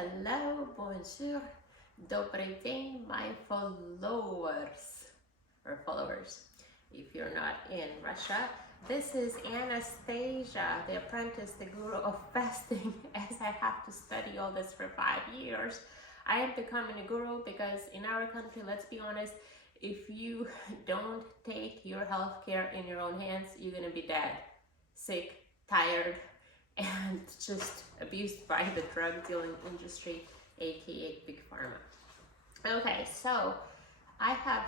hello, bonjour, добрый день, my followers. If you're not in Russia, this is Anastasia, the apprentice, the guru of fasting. As I have to study all this for 5 years, I am becoming a guru because in our country, let's be honest, if you don't take your health care in your own hands, you're gonna be dead, sick, tired, and just abused by the drug dealing industry, aka Big Pharma. Okay, so I have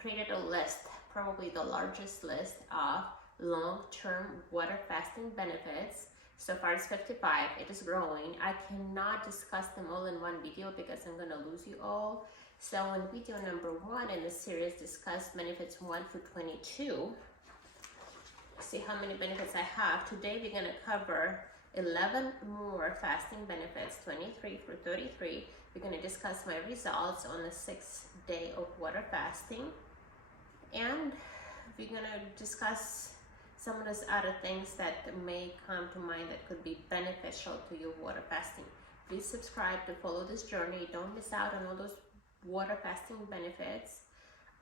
created a list, probably the largest list of long-term water fasting benefits. So far it's 55, it is growing. I cannot discuss them all in one video because I'm gonna lose you all. So in video number 1 in the series, discuss benefits 1 through 22. See how many benefits I have. Today we're going to cover 11 more fasting benefits, 23 through 33. We're going to discuss my results on the 6th day of water fasting. And we're going to discuss some of those other things that may come to mind that could be beneficial to your water fasting. Please subscribe to follow this journey. Don't miss out on all those water fasting benefits,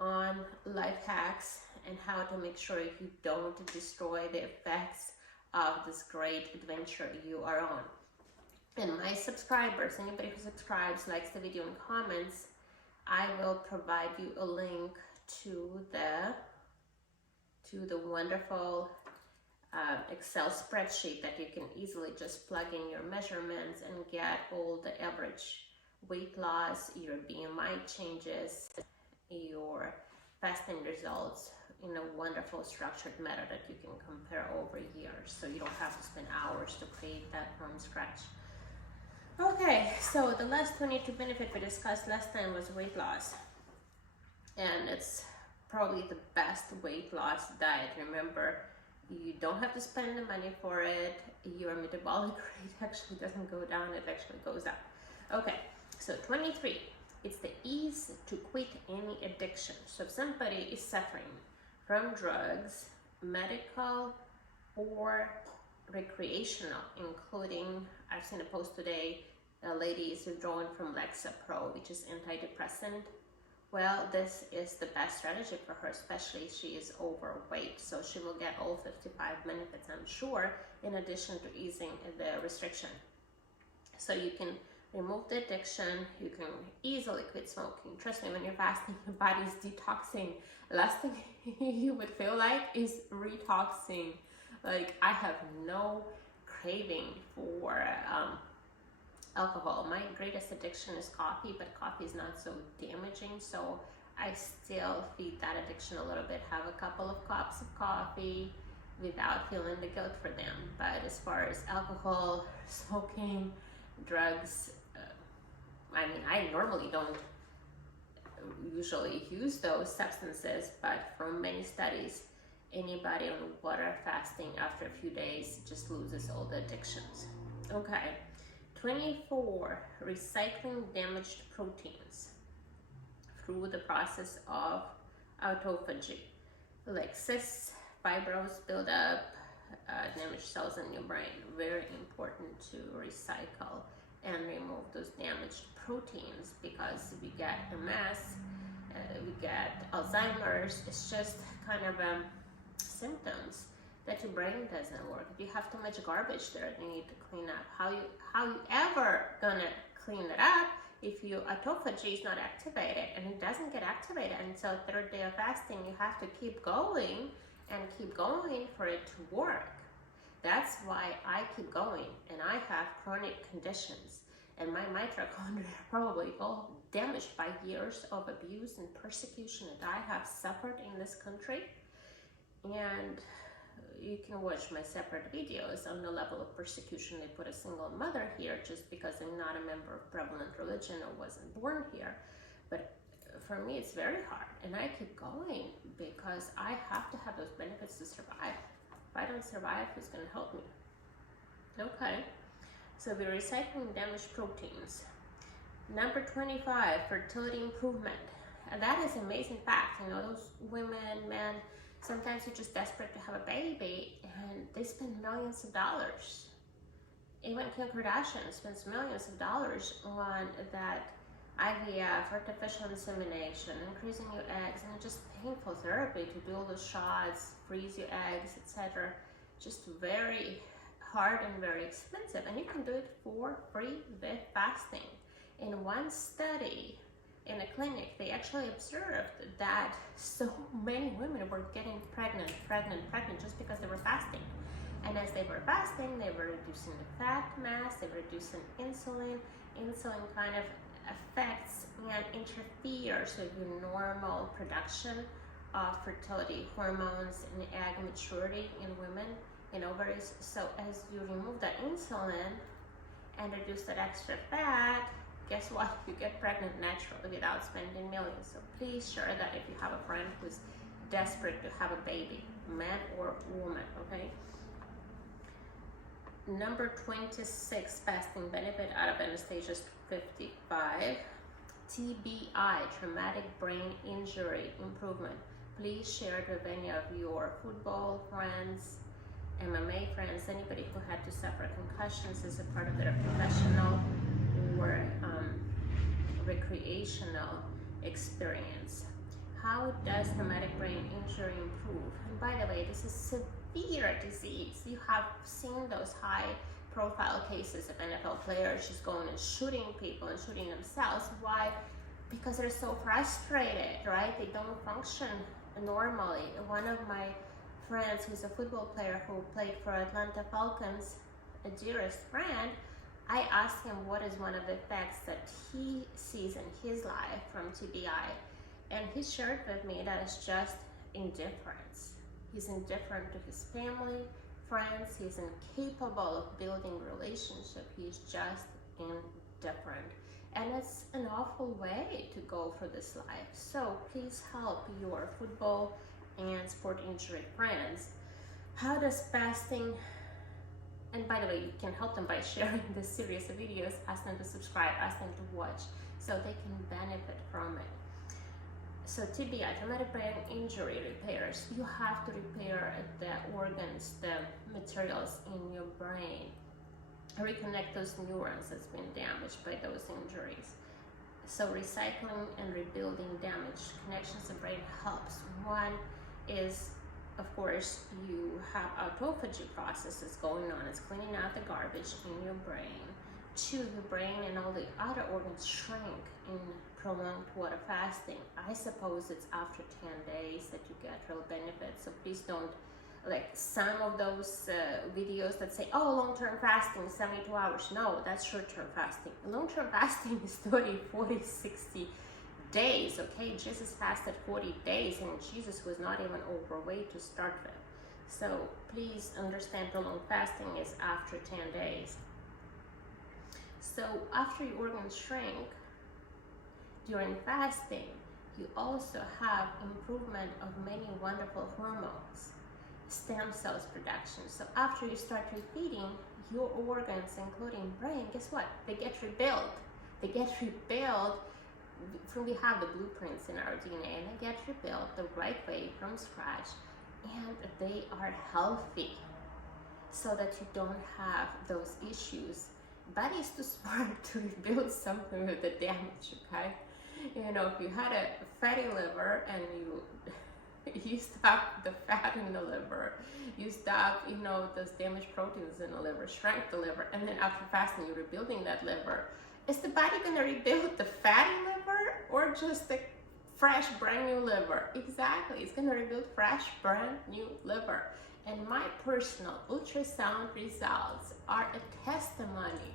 on life hacks, and how to make sure you don't destroy the effects of this great adventure you are on. And my subscribers, anybody who subscribes, likes the video and comments, I will provide you a link to the wonderful Excel spreadsheet that you can easily just plug in your measurements and get all the average weight loss, your BMI changes, your fasting results in a wonderful structured method that you can compare over years, so you don't have to spend hours to create that from scratch. Okay, so the last 22 benefit we discussed last time was weight loss, and it's probably the best weight loss diet. Remember, you don't have to spend the money for it. Your metabolic rate actually doesn't go down, it actually goes up. Okay, so 23. It's the ease to quit any addiction. So if somebody is suffering from drugs, medical or recreational, including, I've seen a post today, a lady is withdrawing from Lexapro, which is antidepressant. Well, this is the best strategy for her, especially if she is overweight. So she will get all 55 benefits, I'm sure, in addition to easing the restriction. So you can remove the addiction, you can easily quit smoking. Trust me, when you're fasting, your body's detoxing. Last thing you would feel like is retoxing. Like, I have no craving for alcohol. My greatest addiction is coffee, but coffee is not so damaging, so I still feed that addiction a little bit. Have a couple of cups of coffee without feeling the guilt for them. But as far as alcohol, smoking, drugs, I mean, I normally don't usually use those substances, but from many studies, anybody on water fasting after a few days just loses all the addictions. Okay, 24, recycling damaged proteins through the process of autophagy, like cysts, fibros, buildup, damaged cells in your brain. Very important to recycle and remove those damaged proteins, because we get MS, we get Alzheimer's. It's just kind of symptoms that your brain doesn't work. If you have too much garbage there, you need to clean up. How you ever gonna clean it up if your autophagy is not activated? And it doesn't get activated until 3rd day of fasting. You have to keep going and keep going for it to work. That's why I keep going, and I have chronic conditions, and my mitochondria are probably all damaged by years of abuse and persecution that I have suffered in this country. And you can watch my separate videos on the level of persecution they put a single mother here just because I'm not a member of prevalent religion or wasn't born here. But for me, it's very hard, and I keep going because I have to have those benefits to survive. If I don't survive, who's going to help me? Okay, so we're recycling damaged proteins. Number 25, fertility improvement. And that is an amazing fact. You know, those women, men, sometimes you're just desperate to have a baby and they spend millions of dollars Even Kim Kardashian spends millions of dollars on that IVF, artificial insemination, increasing your eggs, and just painful therapy to do all the shots, freeze your eggs, etc. Just very hard and very expensive. And you can do it for free with fasting. In one study in a clinic, they actually observed that so many women were getting pregnant just because they were fasting. And as they were fasting, they were reducing the fat mass, they were reducing insulin. Insulin kind of affects and interferes with your normal production of fertility hormones and egg maturity in women, in ovaries. So as you remove that insulin and reduce that extra fat, guess what? You get pregnant naturally without spending millions. So please share that if you have a friend who's desperate to have a baby, man or woman, okay? Number 26 fasting benefit out of Anastasia 55, TBI, traumatic brain injury improvement. Please share it with any of your football friends, MMA friends, anybody who had to suffer concussions as a part of their professional or recreational experience. How does traumatic brain injury improve? And by the way, this is severe disease. You have seen those high profile cases of NFL players just going and shooting people and shooting themselves. Why? Because they're so frustrated, right? They don't function normally. One of my friends who's a football player who played for Atlanta Falcons, a dearest friend, I asked him what is one of the effects that he sees in his life from TBI, and he shared with me that it's just indifference. He's indifferent to his family, friends, he's incapable of building relationship, he's just indifferent. And it's an awful way to go for this life. So please help your football and sport injury friends. How does fasting, and by the way, you can help them by sharing this series of videos, ask them to subscribe, ask them to watch, so they can benefit from it. So TBI, traumatic brain injury repairs, you have to repair the organs, the materials in your brain, reconnect those neurons that's been damaged by those injuries. So recycling and rebuilding damaged connections in brain helps. One is, of course, you have autophagy processes going on. It's cleaning out the garbage in your brain. Two, your brain and all the other organs shrink in prolonged water fasting. I suppose it's after 10 days that you get real benefits. So please don't, like some of those videos that say, oh, long-term fasting is 72 hours. No, that's short-term fasting. Long-term fasting is 30, 40, 60 days, okay? Jesus fasted 40 days, and Jesus was not even overweight to start with. So please understand prolonged fasting is after 10 days. So after your organs shrink during fasting, you also have improvement of many wonderful hormones, stem cells production. So after you start refeeding, your organs, including brain, guess what? They get rebuilt. They get rebuilt. We have the blueprints in our DNA, and they get rebuilt the right way from scratch, and they are healthy so that you don't have those issues. Body is too smart to rebuild something with the damage, okay? You know, if you had a fatty liver and you stop the fat in the liver, you stop, you know, those damaged proteins in the liver, shrank the liver, and then after fasting, you're rebuilding that liver. Is the body gonna rebuild the fatty liver or just the fresh, brand new liver? Exactly, it's gonna rebuild fresh, brand new liver. And my personal ultrasound results are a testimony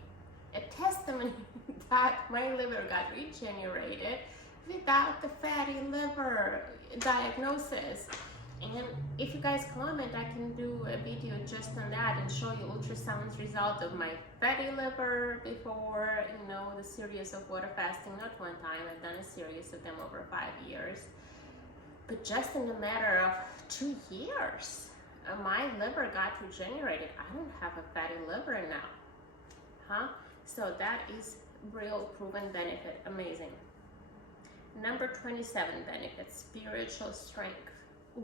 that my liver got regenerated without the fatty liver diagnosis. And if you guys comment, I can do a video just on that and show you ultrasound result of my fatty liver before, you know, the series of water fasting, not one time, I've done a series of them over 5 years. But just in a matter of 2 years, my liver got regenerated. I don't have a fatty liver now, huh? So that is real proven benefit, amazing. Number 27 benefit, spiritual strength.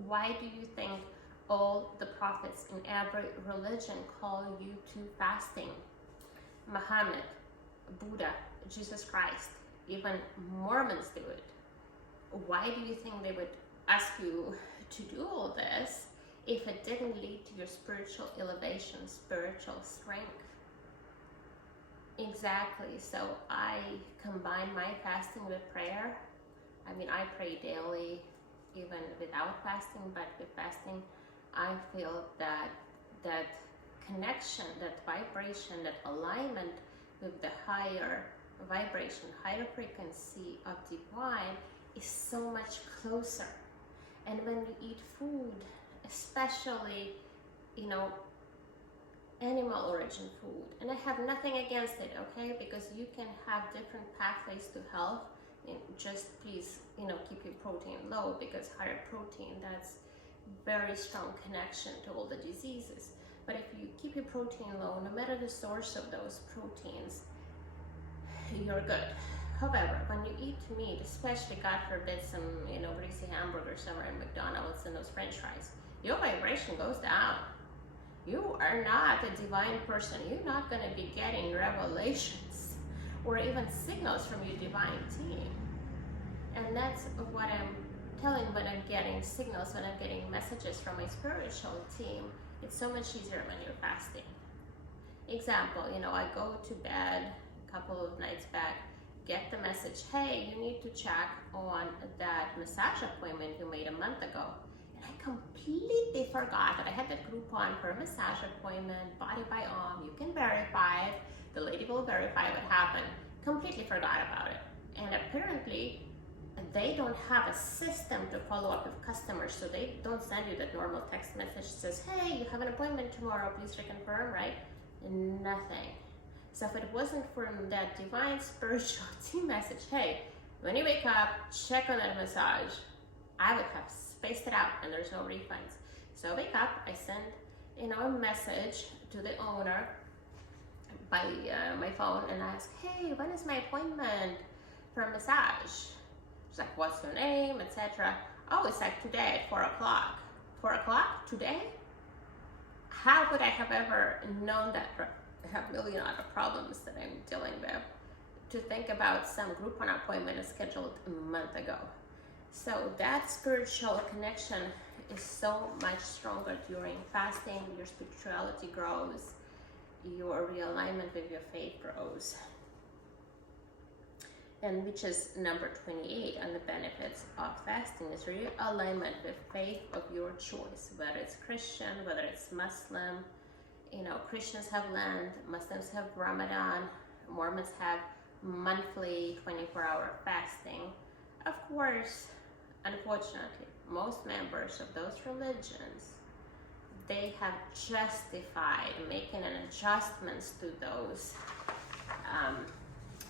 Why do you think all the prophets in every religion call you to fasting? Muhammad, Buddha, Jesus Christ, even Mormons do it. Why do you think they would ask you to do all this if it didn't lead to your spiritual elevation, spiritual strength? Exactly. So I combine my fasting with prayer. I mean, I pray daily, even without fasting, but with fasting, I feel that connection, that vibration, that alignment with the higher vibration, higher frequency of divine is so much closer. And when you eat food, especially, animal origin food, and I have nothing against it, okay, because you can have different pathways to health, and just please, keep your protein low, because higher protein, that's very strong connection to all the diseases. But if you keep your protein low, no matter the source of those proteins, you're good. However, when you eat meat, especially, God forbid, some, greasy hamburger somewhere in McDonald's and those French fries, your vibration goes down. You are not a divine person. You're not going to be getting revelations or even signals from your divine team. And that's what I'm telling when I'm getting signals, when I'm getting messages from my spiritual team. It's so much easier when you're fasting. Example, I go to bed a couple of nights back, get the message, hey, you need to check on that massage appointment you made a month ago. And I completely forgot that I had that Groupon for a massage appointment, Body by You can verify it. The lady will verify what happened. Completely forgot about it. And apparently, they don't have a system to follow up with customers, so they don't send you that normal text message that says, hey, you have an appointment tomorrow, please reconfirm, right? Nothing. So if it wasn't from that divine spiritual team message, hey, when you wake up, check on that massage, I would have spaced it out and there's no refunds. So I wake up, I send a message to the owner by my phone and ask, hey, when is my appointment for a massage? She's like, what's your name, etc. Oh, it's like today at 4 o'clock. 4 o'clock today? How would I have ever known that? I have a million other problems that I'm dealing with to think about some Groupon appointment scheduled a month ago. So that spiritual connection is so much stronger during fasting. Your spirituality grows, your realignment with your faith grows. And which is number 28 on the benefits of fasting is realignment with faith of your choice, whether it's Christian, whether it's Muslim. Christians have Lent, Muslims have Ramadan, Mormons have monthly 24-hour fasting. Of course, unfortunately, most members of those religions, they have justified making an adjustments to those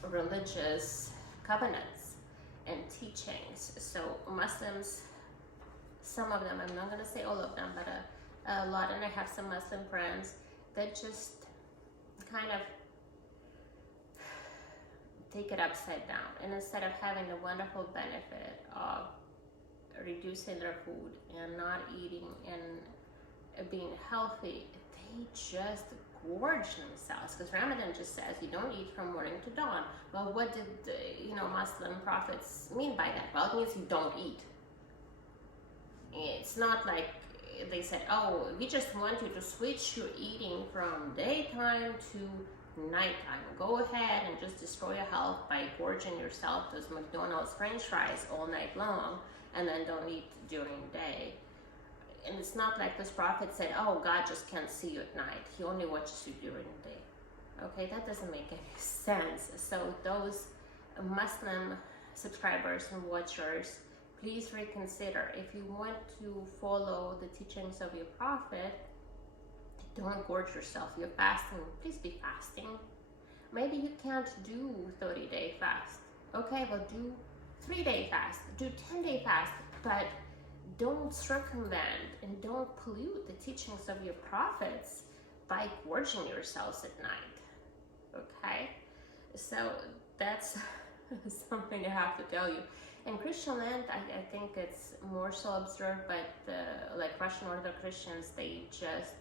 religious covenants and teachings. So Muslims, some of them, I'm not going to say all of them, but a lot, and I have some Muslim friends that just kind of take it upside down, and instead of having the wonderful benefit of reducing their food and not eating and being healthy, they just gorge themselves, because Ramadan just says you don't eat from morning to dawn. Well, what did the Muslim prophets mean by that? Well, it means you don't eat. It's not like they said, oh, we just want you to switch your eating from daytime to nighttime. Go ahead and just destroy your health by gorging yourself those McDonald's French fries all night long, and then don't eat during the day. And it's not like this prophet said, oh, God just can't see you at night. He only watches you during the day. Okay, that doesn't make any sense. So those Muslim subscribers and watchers, please reconsider. If you want to follow the teachings of your prophet, don't gorge yourself. You're fasting. Please be fasting. Maybe you can't do 30-day fast. Okay, well, do 3-day fast. Do 10-day fast. But don't circumvent and don't pollute the teachings of your prophets by gorging yourselves at night. Okay? So that's something I have to tell you. In Christian land, I think it's more so observed, but like Russian Orthodox Christians, they just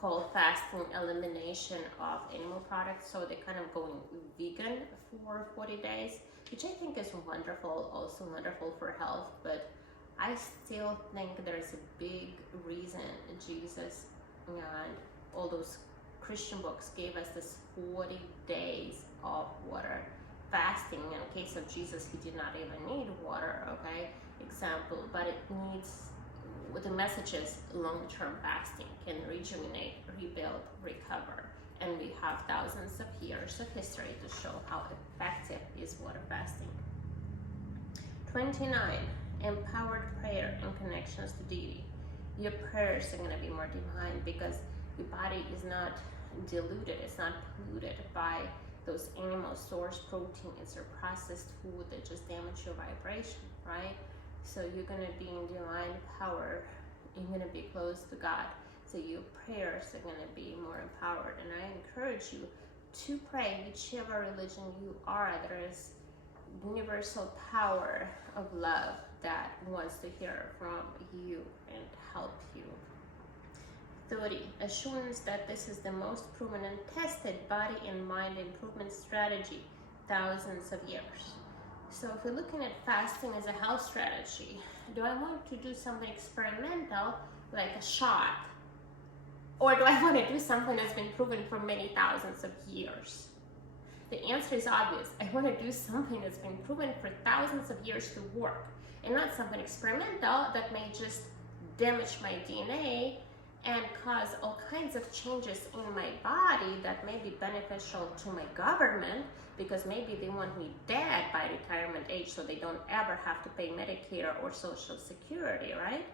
called fasting elimination of animal products. So they're kind of going vegan for 40 days, which I think is wonderful, also wonderful for health. But I still think there's a big reason Jesus and all those Christian books gave us this 40 days of water fasting. In case of Jesus, he did not even need water, okay, example, but it needs, the message is long-term fasting can rejuvenate, rebuild, recover, and we have thousands of years of history to show how effective is water fasting. 29, empowered prayer and connections to deity. Your prayers are going to be more divine because your body is not diluted, it's not polluted by those animal source proteins or processed food that just damage your vibration, right? So you're going to be in divine power, you're going to be close to God, so your prayers are going to be more empowered. And I encourage you to pray whichever religion you are. There is universal power of love that wants to hear from you and help you. 30, assurance that this is the most proven and tested body and mind improvement strategy thousands of years. So if we're looking at fasting as a health strategy, do I want to do something experimental like a shot? Or do I want to do something that's been proven for many thousands of years? The answer is obvious. I want to do something that's been proven for thousands of years to work, and not something experimental that may just damage my DNA and cause all kinds of changes in my body that may be beneficial to my government, because maybe they want me dead by retirement age so they don't ever have to pay Medicare or Social Security, right?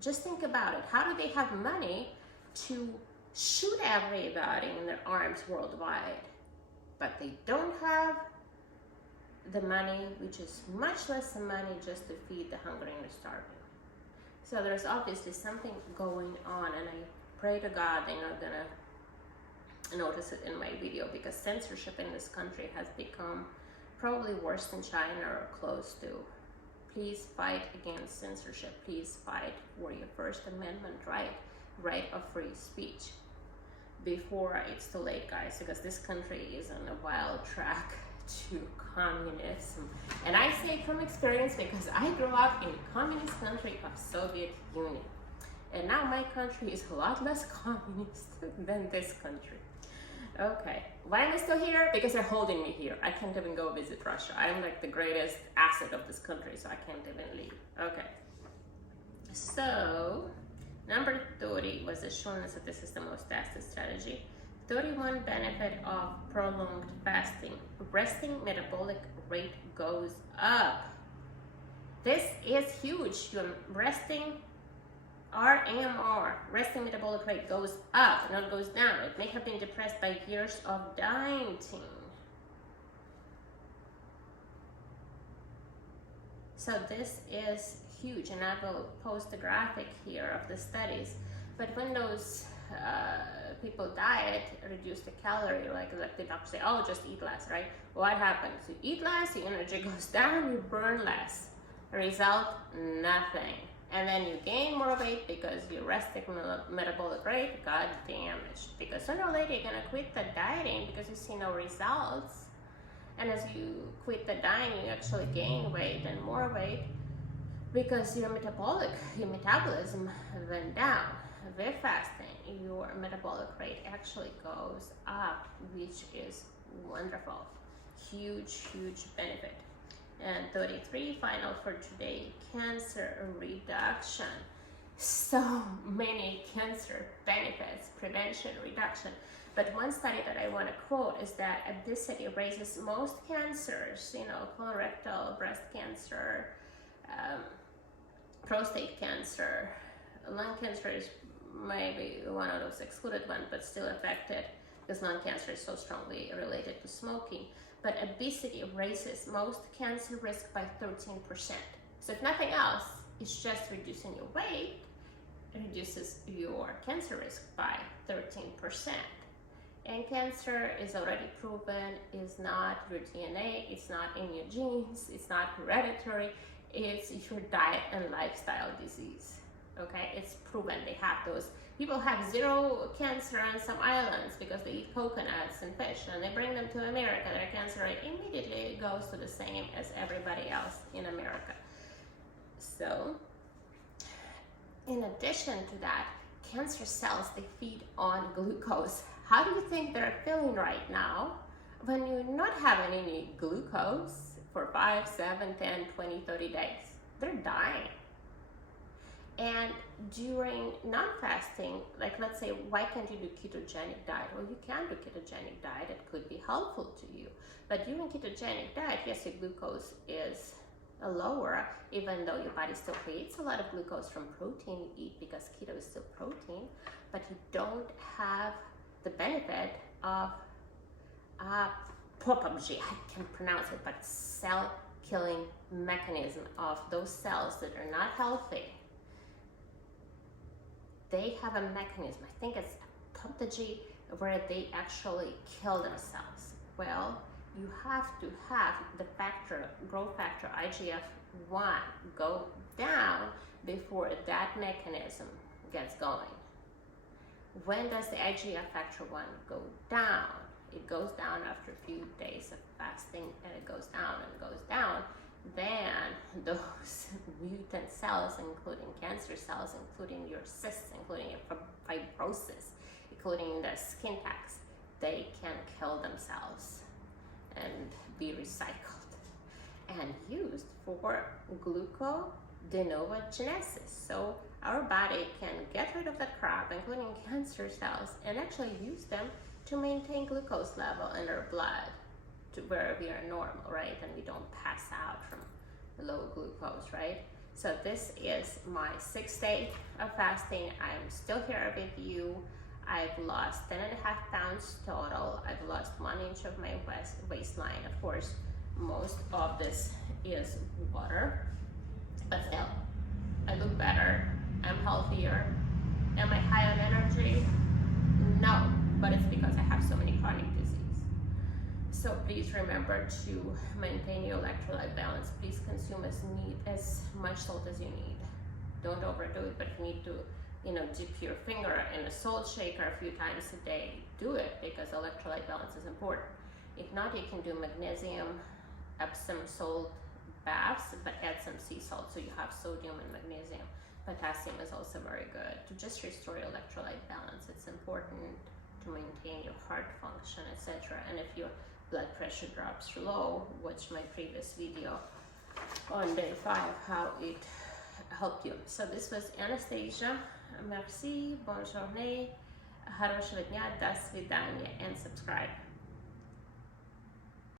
Just think about it. How do they have money to shoot everybody in their arms worldwide? But they don't have the money, which is much less than money, just to feed the hungry and the starving. So there's obviously something going on, and I pray to God they're not gonna notice it in my video, because censorship in this country has become probably worse than China or close to. Please fight against censorship. Please fight for your First Amendment right of free speech before it's too late, guys, because this country is on a wild track to communism. And I say from experience because I grew up in a communist country of Soviet Union. And now my country is a lot less communist than this country. Okay, why am I still here? Because they're holding me here. I can't even go visit Russia. I'm like the greatest asset of this country, so I can't even leave. Okay, so number 30 was assurance that this is the most tested strategy. 31, benefit of prolonged fasting. Resting metabolic rate goes up. This is huge. Your resting RMR, resting metabolic rate, goes up, not goes down. It may have been depressed by years of dieting. So this is huge, and I will post a graphic here of the studies. But when those people diet, reduce the calorie, like the doctors say, oh, just eat less, right? What happens? You eat less, your energy goes down, you burn less. Result, nothing. And then you gain more weight because your resting metabolic rate got damaged. Because sooner or later you're gonna quit the dieting because you see no results. And as you quit the dieting, you actually gain weight and more weight because your metabolism went down. With fasting, your metabolic rate actually goes up, which is wonderful. Huge, huge benefit. And 33, final for today, cancer reduction. So many cancer benefits, prevention, reduction. But one study that I want to quote is that obesity raises most cancers, colorectal, breast cancer, prostate cancer, lung cancer is maybe one of those excluded ones, but still affected because lung cancer is so strongly related to smoking. But obesity raises most cancer risk by 13%. So if nothing else, it's just reducing your weight, it reduces your cancer risk by 13%. And cancer is already proven is not your DNA, it's not in your genes, it's not hereditary, it's your diet and lifestyle disease. Okay, it's proven. They have those. People have zero cancer on some islands because they eat coconuts and fish, and they bring them to America. Their cancer rate immediately goes to the same as everybody else in America. So, in addition to that, cancer cells, they feed on glucose. How do you think they're feeling right now when you're not having any glucose for 5, 7, 10, 20, 30 days? They're dying. And during non-fasting, like let's say, why can't you do ketogenic diet? Well, you can do ketogenic diet. It could be helpful to you. But during ketogenic diet, yes, your glucose is lower, even though your body still creates a lot of glucose from protein you eat, because keto is still protein, but you don't have the benefit of POPG, I can't pronounce it, but cell killing mechanism of those cells that are not healthy. They have a mechanism, I think it's POPG, where they actually kill themselves. Well, you have to have the growth factor IGF-1 go down before that mechanism gets going. When does the IGF factor 1 go down? It goes down after a few days of fasting, and it goes down and goes down. Then those mutant cells, including cancer cells, including your cysts, including your fibrosis, including the skin tags, they can kill themselves and be recycled and used for gluconeogenesis. So our body can get rid of that crap, including cancer cells, and actually use them to maintain glucose level in our blood to where we are normal, right? And we don't pass out from low glucose, right? So this is my 6th day of fasting. I'm still here with you. I've lost 10.5 pounds total. I've lost 1 inch of my waistline. Of course, most of this is water, but still, I look better. I'm healthier. Am I high on energy? No, but it's because I have so many chronic disease. So please remember to maintain your electrolyte balance. Please consume as much salt as you need. Don't overdo it, but if you need to, dip your finger in a salt shaker a few times a day, do it, because electrolyte balance is important. If not, you can do magnesium, Epsom salt baths, but add some sea salt so you have sodium and magnesium. Potassium is also very good to just restore your electrolyte balance. It's important to maintain your heart function, etc. And if your blood pressure drops low, watch my previous video on day 5, how it helped you. So this was Anastasia. Merci, bonne journée, хорошего дня, до свидания, and subscribe.